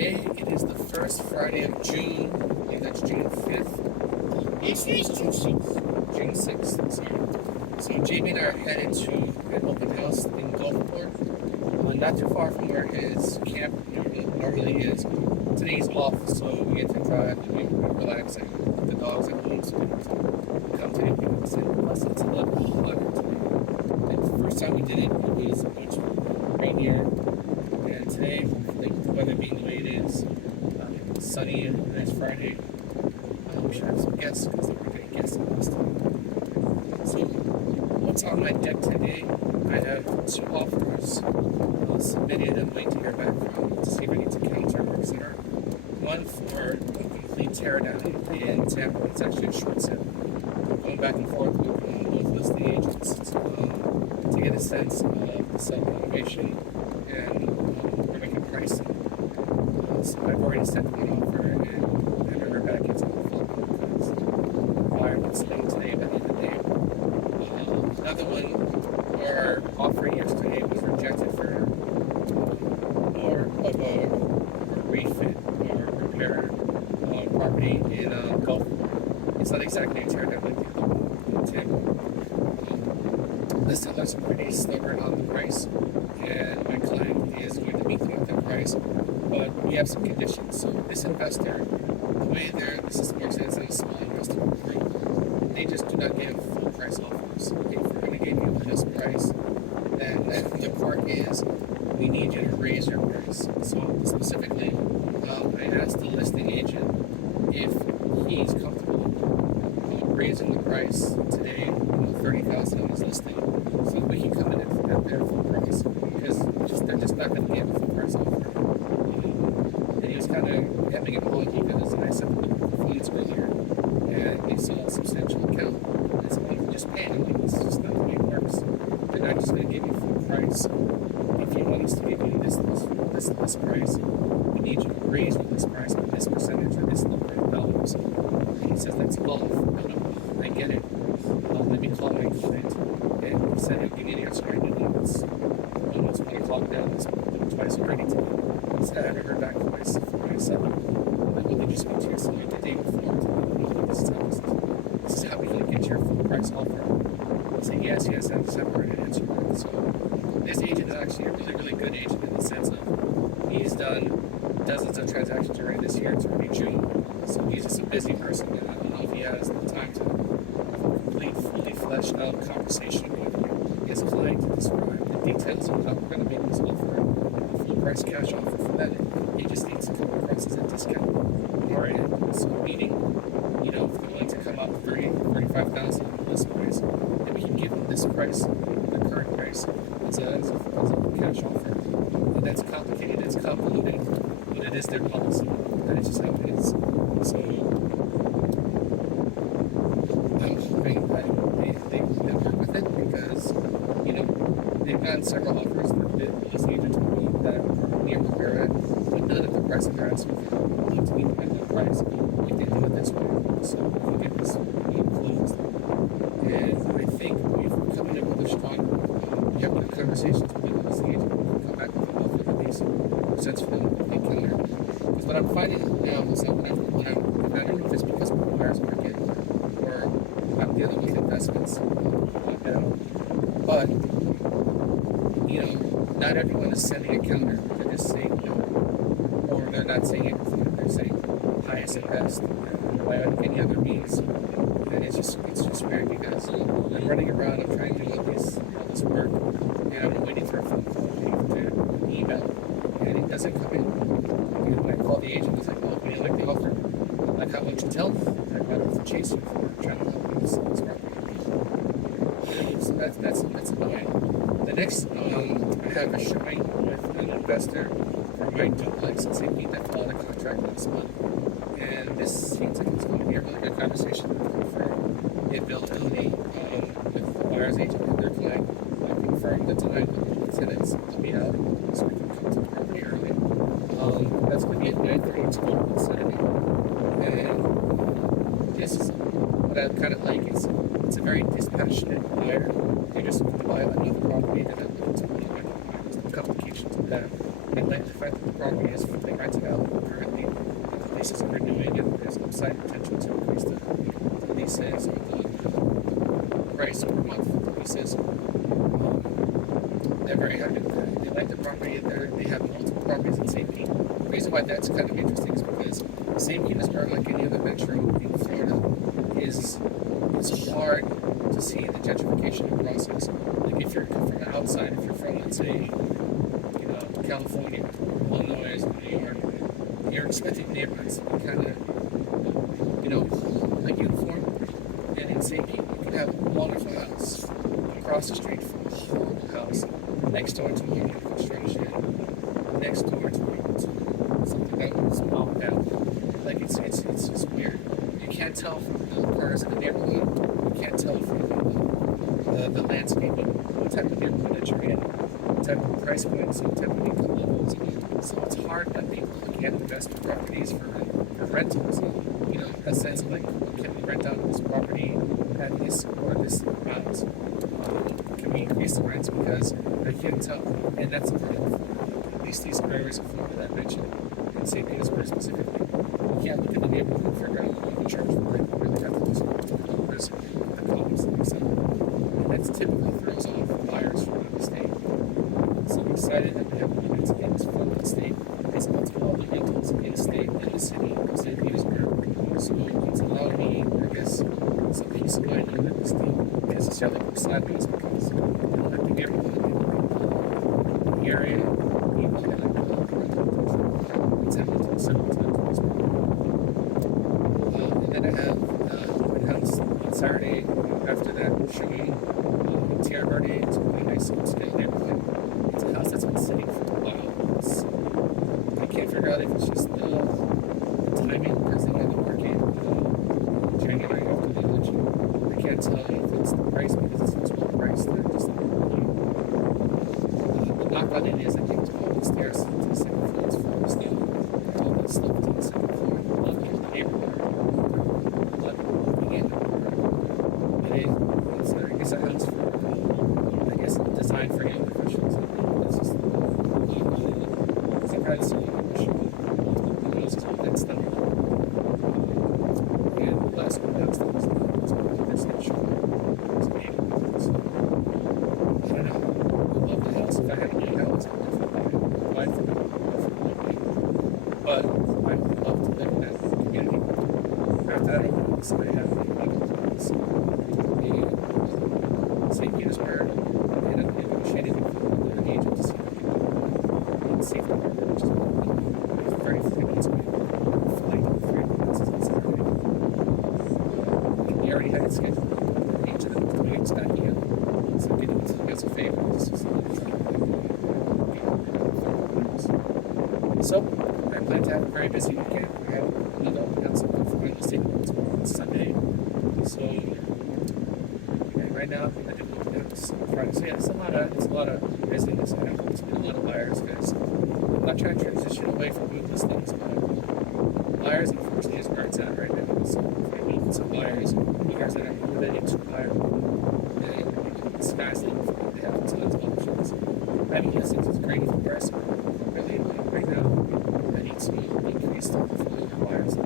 today it is the first Friday of June. I believe that's June 5th. It's June 6th. June 6th, sorry. So Jamie and I are headed to an open house in Gulfport, not too far from where his camp normally is. Today's off, so we get to drive and relax and put the dogs at home. So we come today because plus it's a little hotter today. And the first time we did it, it was much rainier. And today, like the weather being the way it is, it's sunny and nice Friday. We should have some guests because they were going to guests last time. So, what's on my deck today? I have two offers submitted and waiting to hear back from to see if I need to counter or etc. One for a complete teardown in Tampa. It's actually a short sale. I'm going back and forth with both listing agents to get a sense of the sell valuation and where we can price it. So I've already sent one offer and I haven't heard back yet on the phone because the buyer was selling today by the end of the day. Another one, our offer yesterday was rejected for more of a refit or repair property in Gulfport. It's not exactly a teardown like the other one in Tampa. The sellers are pretty stubborn on the price, and my client is going to meet them at that price, but we have some conditions. So this investor, the way the system works is it's a small investor group. They just do not give full price offers. If we're going to give you this price, then the part is we need you to raise your price. So specifically, I asked the listing agent if he's comfortable raising the price today, $30,000 on his listing, so that we can come in at their full price, because they're just not going to give a full price offer. And he was kind of having a apology because I said the funds earlier, and they saw a substantial account. And so you can just pay it. It's just not the way it works. They're not just going to give you full price. If you want us to give you this price, we need you to raise with this price by this percentage or this number of dollars. And he says that's low. I get it. Let me call my client. And he said, give me an answer. I didn't. It's almost 1 o'clock now. It's twice already today. He said, I haven't heard back from my son. Like, well, did you speak to your son the day before? No, this is how we can get your full price offer. I said, yes, I just haven't heard an answer back. So this agent is actually a really, really good agent in the sense of he's done dozens of transactions already this year. It's already June. So he's just a busy person. And I don't know if he has the time to have a complete, fully fleshed out conversation with his client to describe the details of how we're going to make this offer, a full price cash offer for that. He just needs to come across as a discount on our end. So meaning, if they're willing to come up 35,000 on this price, then we can give them this price, the current price, as a cash offer. And that's complicated, it's convoluted, but it is their policy. That is just how it is. So I'm hoping that they work with it because, they've gotten several offers that the listing agent told me that are near where we're at, but none of the price that they're asking for need to meet the price if they do it this way. So we can get this closed. And I think if we're coming in with a strong, we have good conversations with the listing agent, we can come back with an offer that makes sense for them to take counter. Because what I'm finding now is that when I'm I don't know if it's because of the buyer's market or I'm dealing with investments now, but not everyone is sending a counter. They're just saying no, or they're not saying anything. They're saying highest and best by any other means. And it's just weird because I'm running around, I'm trying to do all this work, and I'm waiting for a phone call, waiting for an email, and it doesn't come in. And when I call the agent, he's like, "Oh, we like the offer. Like how much you tell me? I'd rather chase you for trying to help you sell this property." So that's annoying. The next, I have a showing with an investor for my duplex. It's like we left all the contract last month. And this seems like it's going to be a really good conversation to confirm the availability with the buyer's agent and their client. I confirm the time with the tenants to be out so we can come to the property early. That's going to be at 9:30 tomorrow on Saturday. And this is what I kind of like. It's a very dispassionate buyer. They're just looking to buy another property. They're not looking to buy. There's no complications with that. I like the fact that the properties they rented out currently, the leases that they're doing, and there's upside potential to increase the leases or the price per month for the leases. They're very happy with that. They like the property. They have multiple properties in St. Pete. The reason why that's kind of interesting is because St. Petersburg, like any other metro in Florida, is it's hard to see the gentrification process. Like if you're from the outside, if you're from, let's say, California, Illinois, New York, you're expecting neighborhoods to be kind of, like uniform. And in St. Pete, you can have a wonderful house across the street from a horrible house, next door to new construction, next door to something that was bombed out. Like it's just weird. You can't tell from the cars in the neighborhood. You can't tell from the landscape of what type of neighborhood that you're in, what type of price points, what type of income levels. So it's hard when people look at investment properties for rentals. In a sense of like, can we rent out this property at this or this amount? Can we increase the rents? Because I can't tell. And that's the problem. At least these areas of Florida that I mentioned, in St. Petersburg specifically, you can't look at the neighborhood and figure out what the church for it. You really have to do some numbers, the columns, and etc. And that typically throws off buyers from the state. So I'm excited that we have units in this Florida state. It's multiple other rentals in the state, in the city of St. Petersburg. So it's allowed me, I guess, some peace of mind in this deal. Because it's really sideways because like the neighborhood, the area, even like it's Hamilton, and then I have open house on Saturday after that showing Tierra Verde. It's a really nice upscale neighborhood. It's a house that's been sitting for a while. I can't figure out if it's just the timing because they had the market January after the election. I can't tell if it's the price because it's well priced. They're just the knock on it is I think to all the stairs to the second floor is full of stuff. All that stuff to the second floor. Love the neighborhood. Love moving in. And it's I guess a house for I guess designed for young professionals. It's just some kind of silly all that stuff. And the last one that was this show. So, I don't know. I love the house. If I had a new house, I would definitely buy it for me. But I would love to live in that community. After that, I have in St. Petersburg, and I'm negotiating with an agent to see if I can see from which is very few minutes away. Flight 3 minutes on Saturday. And we already had it scheduled. The agent that was doing it's back in. So getting to you guys a favor. This is so I plan to have a very busy weekend. We have another open house for real estate on Sunday. So right now I'm gonna do open house on Friday. So yeah, it's a lot of busyness. It's been a lot of buyers, guys. I'm not trying to transition away from good listings, but buyers unfortunately is where it's at right now. So if I meet some buyers that are motivated to buy, then the sky's the limit for them. They have tons of options. Having listings is great for price. Really, like right now, I need to increase the portfolio of buyers that